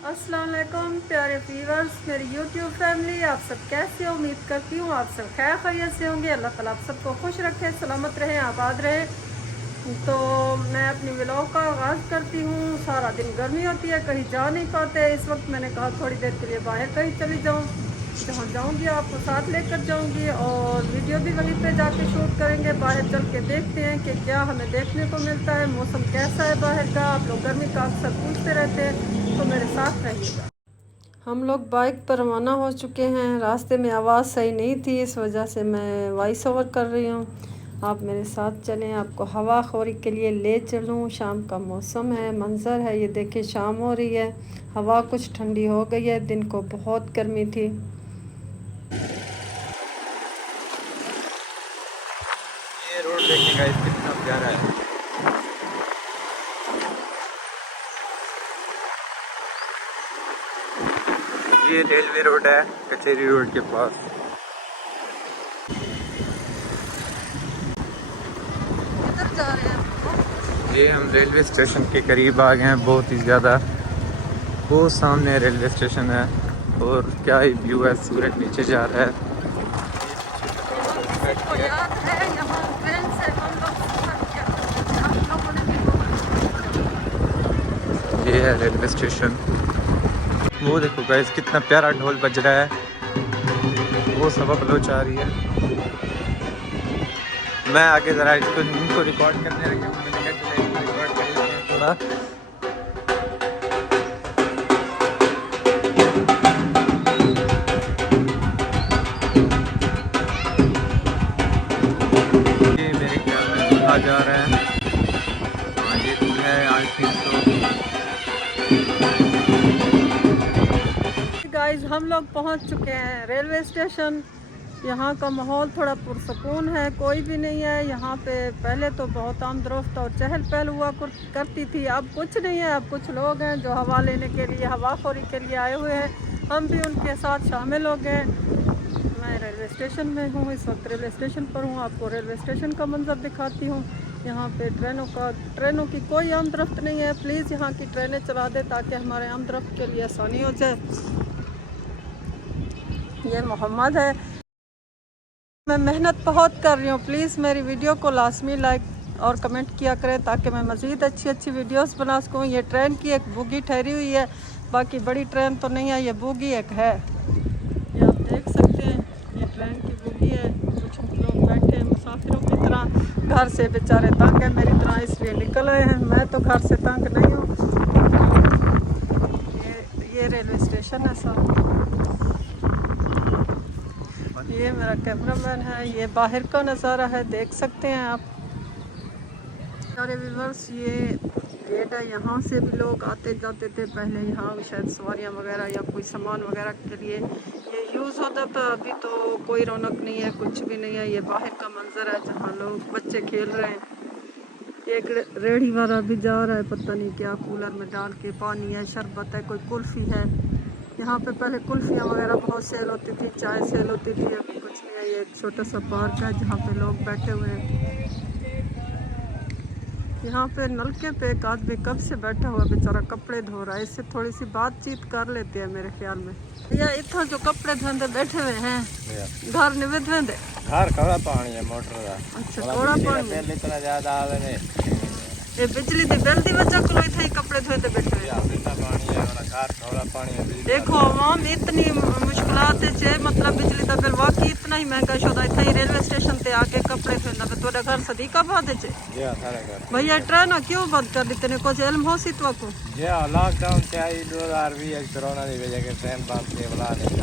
अस्सलाम वालेकुम प्यारे व्यूअर्स, मेरी यूट्यूब फैमिली, आप सब कैसे हो? उम्मीद करती हूँ आप सब खैर खैरियत से होंगे। अल्लाह ताला आप सबको खुश रखे, सलामत रहे, आबाद रहे। तो मैं अपनी व्लॉग का आगाज़ करती हूँ। सारा दिन गर्मी होती है, कहीं जा नहीं पाते। इस वक्त मैंने कहा थोड़ी देर के लिए बाहर कहीं चली जाऊँ। जहाँ जाऊँगी आपको साथ लेकर जाऊँगी और वीडियो भी वहीं पे जाके शूट करेंगे। बाहर चल के देखते हैं कि क्या हमें देखने को मिलता है, मौसम कैसा है बाहर का। आप लोग गर्मी का अक्सर पूछते रहते हैं, तो मेरे साथ रहिएगा। हम लोग बाइक पर रवाना हो चुके हैं। रास्ते में आवाज़ सही नहीं थी, इस वजह से मैं वॉइस ओवर कर रही हूँ। आप मेरे साथ चलें, आपको हवा खोरी के लिए ले चलूँ। शाम का मौसम है, मंज़र है, ये देखिए शाम हो रही है, हवा कुछ ठंडी हो गई है। दिन को बहुत गर्मी थी। ये रोड देखने का कितना प्यारा है। ये रेलवे रोड है कचेरी रोड के पास। किधर जा रहे हैं? ये हम रेलवे स्टेशन के करीब आ गए हैं, बहुत ही ज़्यादा। वो सामने रेलवे स्टेशन है और क्या ही व्यू है, सूरज नीचे जा रहा है। आपको याद है यहाँ ट्रेन से हम लोग सफर किया करते थे? आप लोगों ने भी बहुत ये है रेलवे स्टेशन। वो देखो गाइस कितना प्यारा ढोल बज रहा है, वो सबक लोच आ रही है। मैं आगे ज़रा इनको रिकॉर्ड करने लगा, मैंने कहा चलो इसको रिकॉर्ड कर लेते हैं थोड़ा। ये मेरे ख्याल में दूल्हा जा रहा है। हाँ, ये दूल्हा है आई थिंक तो। गाइस, हम लोग पहुंच चुके हैं रेलवे स्टेशन। यहाँ का माहौल थोड़ा पुरसकून है, कोई भी नहीं है यहाँ पे। पहले तो बहुत आमदोरफ्त और चहल पहल हुआ करती थी, अब कुछ नहीं है। अब कुछ लोग हैं जो हवा लेने के लिए, हवाखोरी के लिए आए हुए हैं। हम भी उनके साथ शामिल हो गए। मैं रेलवे स्टेशन में हूँ, इस वक्त रेलवे स्टेशन पर हूँ। आपको रेलवे स्टेशन का मंजर दिखाती हूँ। यहाँ पे ट्रेनों की कोई आमदोरफ्त नहीं है। प्लीज़ यहाँ की ट्रेनें चला दे ताकि हमारे आमदोरफ्त के लिए आसानी हो जाए। ये मोहम्मद है। मैं मेहनत बहुत कर रही हूँ, प्लीज़ मेरी वीडियो को लाजमी लाइक और कमेंट किया करें ताकि मैं मज़ीद अच्छी वीडियोस बना सकूँ। ये ट्रेन की एक बोगी ठहरी हुई है, बाकी बड़ी ट्रेन तो नहीं है, ये बोगी एक है। ये आप देख सकते हैं, ये ट्रेन की बोगी है। कुछ लोग बैठे हैं मुसाफिरों की तरह, घर से बेचारे तंग है मेरी तरह, इसलिए निकल आए हैं। मैं तो घर से तंग नहीं हूँ। ये रेलवे स्टेशन है साहब। ये मेरा कैमरामैन है। ये बाहर का नज़ारा है, देख सकते हैं आप सारे व्यूअर्स। ये गेट है, यहाँ से भी लोग आते जाते थे पहले। यहाँ शायद सवारियाँ वगैरह या कोई सामान वगैरह के लिए ये यूज़ होता था। अभी तो कोई रौनक नहीं है, कुछ भी नहीं है। ये बाहर का मंजर है जहाँ लोग बच्चे खेल रहे हैं। एक रेहड़ी वाला भी जा रहा है, पता नहीं क्या कूलर में डाल के। पानी है, शरबत है, कोई कुल्फ़ी है। यहाँ पे पहले कुल्फियाँ वगैरह बहुत सेल होती थी, चाय सेल होती थी। अभी कुछ नहीं है। ये एक छोटा सा पार्क है जहाँ पे लोग बैठे हुए हैं। यहाँ पे नलके पे एक आदमी कब से बैठा हुआ बेचारा कपड़े धो रहा है। इससे थोड़ी सी बातचीत कर लेते हैं मेरे ख्याल में। या इतना जो कपड़े धोंदे बैठे हुए हैं, घर निवे धोंदे घर थोड़ा पानी है मोटर का। अच्छा, थोड़ा पानी है। इतना ज़्यादा आवे नहीं। ये बिजली की बिल की वजह को इतना ही कपड़े धोते बैठे हुए हैं। देखो आवाम इतनी मुश्किलात है, मतलब बिजली का बिल वाकई इतना ही महंगा शोदा। इतना ही रेलवे स्टेशन ते आके कपड़े धोना पे थोड़ा घर सदीकाबाद है भैया। ट्रेन क्यों बंद कर दी? तेने कुछ इल्म हो सी तो को? लॉकडाउन से आई 2020 कोरोना की वजह के ट्रेन बंद थे बुला नहीं।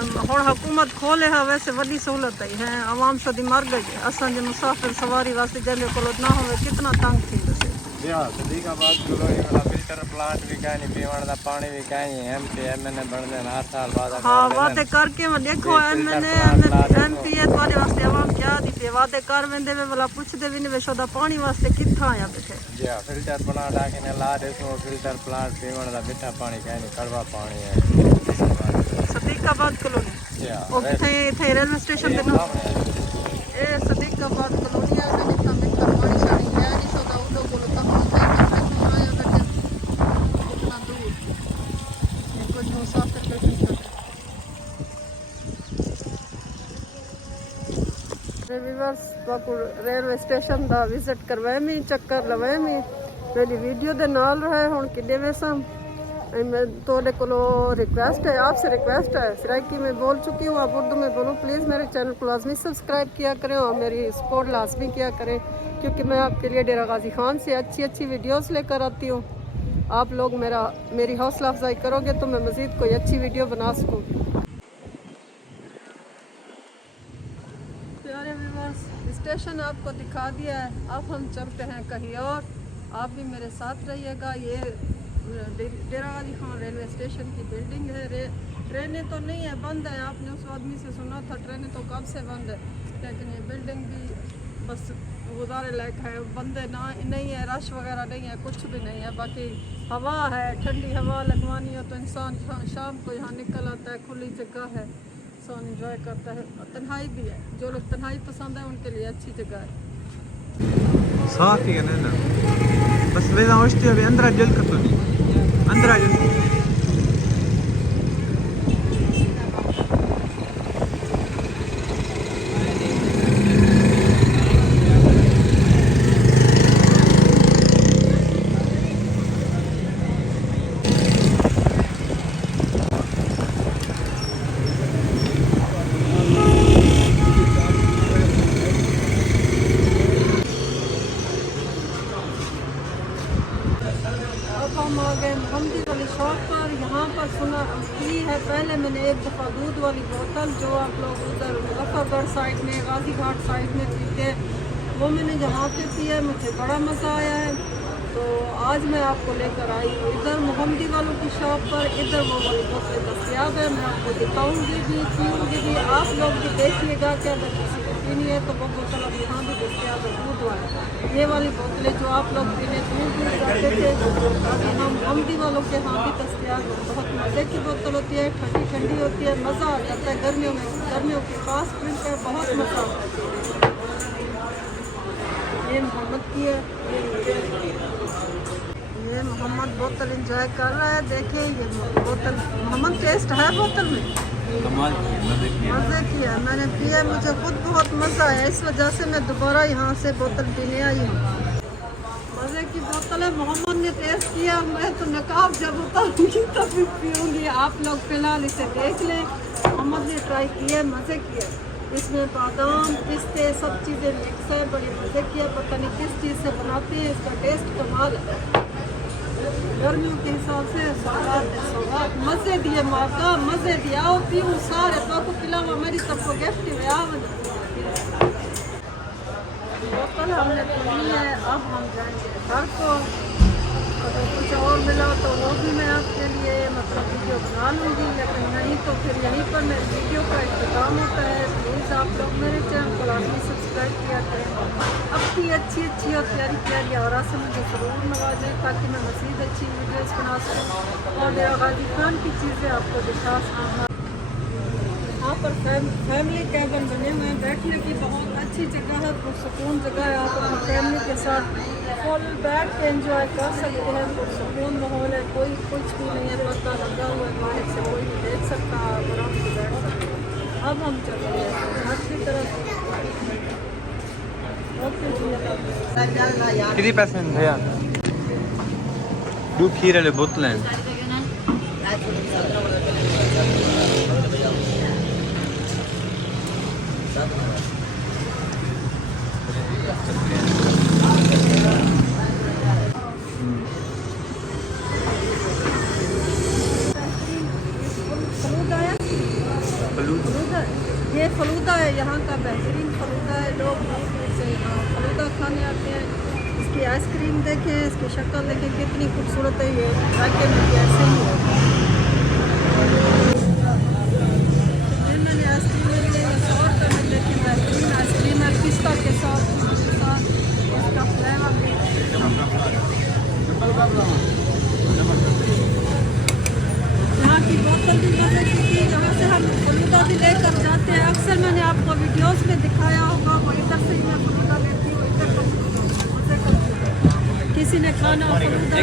हुण हुकूमत खोले है, वैसे वही सहूलत ही है। आवाम सदी मर गई है। असां जे मुसाफिर सवारी वास्ते जंहिंजे कोल ना होवे कितना तंग थी। सदीकाबाद फिल्टर प्लांट भी कहीं नहीं, पीवण का पानी भी कहीं एमएनए बनने हर साल बाद। हाँ, वादे करके मैं देखो एमएनए एमपीए तुम्हारे वास्ते आवाम क्या दी पे वादे कर वेंदे वे भला पुछदे भी नहीं वे शोदा पानी वास्ते किथा आया बैठे। जी फिल्टर प्लांट आके ला देखो, फिल्टर प्लांट पीवण का मीठा पानी कहीं नहीं, कड़वा पानी है। सदीकाबाद कॉलोनी थे रेलवे स्टेशन पे ना। ए सदीकाबाद कॉलोनी है, मीठा मीठा पानी शानी है नहीं शोदा उन लोगों को तो हम आया बैठे। व्यूअर्स बाकू रेलवे स्टेशन दा विजिट करवाए में चक्कर लवाए में मेरी वीडियो दे नाल रहे हुण किन्ने वेसम मैं तोड़े को रिक्वेस्ट है, आपसे रिक्वेस्ट है सराइकी में बोल चुकी हूँ, आप उर्दू में बोलो। प्लीज़ मेरे चैनल को लाजमी सब्सक्राइब किया करें और मेरी सपोर्ट लाजमी किया करें, क्योंकि मैं आपके लिए डेरा गाजी खान से अच्छी अच्छी वीडियोस लेकर आती हूँ। आप लोग मेरी हौसला अफजाई करोगे तो मैं मज़ीद कोई अच्छी वीडियो बना सकूँ। प्यारे व्यूअर्स, स्टेशन आपको दिखा दिया है, अब हम चलते हैं कहीं और। आप भी मेरे साथ रहिएगा। ये डेरा गाजी खान रेलवे स्टेशन की बिल्डिंग है। ट्रेनें तो नहीं है, बंद है। आपने उस आदमी से सुना था ट्रेनें तो कब से बंद है, लेकिन ये बिल्डिंग भी बस गुजारे लायक है, बंद है ना, नहीं है, रश वगैरह नहीं है, कुछ भी नहीं है। बाकी हवा है, ठंडी हवा लगवानी हो तो इंसान शाम को यहाँ निकल आता है, खुली जगह है, इंसान इंजॉय करता है। तन्हाई भी है, जो लोग तन्हाई पसंद है उनके लिए अच्छी जगह है। साफ ही है ना, बस वे नाश्ते अभी अंदर जल कर तो नहीं अंदर आ जाओ। हम आ गए मोहम्मदी वाली शॉप पर। यहाँ पर सुना फ्री है। पहले मैंने एक दफ़ा दूध वाली बोतल जो आप लोग उधर मुजफ्फरगढ़ साइड में, गाजी घाट साइड में पीते, वो मैंने यहाँ पे पिया, मुझे बड़ा मज़ा आया है। तो आज मैं आपको लेकर आई हूँ इधर मोहम्मदी वालों की शॉप पर। इधर वो वाली बोतलें दस्तियाब है, मैं आपको दिखाऊँगी भी, पीऊँगी भी, आप लोग भी देखिएगा। क्या अगर किसी को पीनी है तो वो बोतल अब यहाँ भी दस्तियाब है, दूध वाली। ये वाली बोतलें जो आप लोग पीने दूर जाते थे, अभी हम मोहम्मदी वालों के यहाँ भी दस्तियाब है। बहुत मज़े की बोतल होती है, ठंडी ठंडी होती है, मज़ा आ जाता है। गर्मियों की खास ड्रिंक है, बहुत मज़ा आता है। ये मोहम्मद की है, ये मोहम्मद बोतल इंजॉय कर रहा है। देखिए ये बोतल मोहम्मद टेस्ट है बोतल में, मज़े की है। मैंने पिया, मुझे खुद बहुत मज़ा आया, इस वजह से मैं दोबारा यहाँ से बोतल पीने आई हूँ। मज़े की बोतल है। मोहम्मद ने टेस्ट किया, मैं तो नकाब जब उतारूँगी तभी पीऊँगी। आप लोग फ़िलहाल इसे देख लें। मोहम्मद ने ट्राई किया, मज़े की है। इसमें बादाम, पिस्ते, सब चीज़ें मिक्स है, बड़ी मज़े की है। पता नहीं किस चीज़ से बनाते हैं, इसका टेस्ट कमाल है। गर्मियों के हिसाब से सौगात मज़े दिए, माता मज़े दिया। आओ पीऊँ सारे तो को पिलावा, मेरी सबको गिफ्ट हुआ। बोतल हमने पीनी है, अब हम जाएंगे घर को। अगर कुछ और मिला तो वो भी मैं आपके लिए वीडियो बना लूँगी, लेकिन नहीं तो फिर यहीं पर मेरी वीडियो का इख्तिताम होता है। प्लीज़ आप लोग मेरे चैनल को लाजमी सब्सक्राइब किया करें। अपनी अच्छी और प्यारी आवाज़ से मुझे ज़रूर नवाजें, ताकि मैं मज़ीद अच्छी वीडियोज़ बना सकूँ और डेरा गाजी खान की चीज़ें आपको दिखा सकूँ। यहाँ पर फैमिली कैबिन बने हुए हैं, बैठने की बहुत अच्छी जगह है, पुरसकून जगह है। आप अपनी फैमिली के साथ फुल बैठ के एंजॉय कर सकते हैं। पुरसकून माहौल है, कोई कुछ भी नहीं है, पर्दा लगा हुआ है, बाहर से कोई नहीं देख सकता, आराम से बैठ सकते हैं। अब हम चल रहे हैं घर की तरफ। ओके जी, कितने पैसे में भैया? 2 खीर वाले बोतलें ये फलूदा है, यहाँ का बेहतरीन फलूदा है। लोग से यहाँ फलूदा खाने आते हैं। इसकी आइसक्रीम देखें, इसकी शक्ल देखें कितनी खूबसूरत है। ये इलाके में भी ऐसे ही है। मैंने आइसक्रीम ली है 100 रुपये में, लेकिन बेहतरीन आइसक्रीम है, पिस्ता के साथ इसका फ्लेवर भी। यहाँ की बोतल भी मज़े की थी। यहाँ से हम फलूदा भी लेकर जाते हैं। अक्सर मैंने आपको वीडियोस में दिखाया होगा, वो इधर से ही मैं फलूदा लेती हूँ। इधर किसी ने खाना फलूदा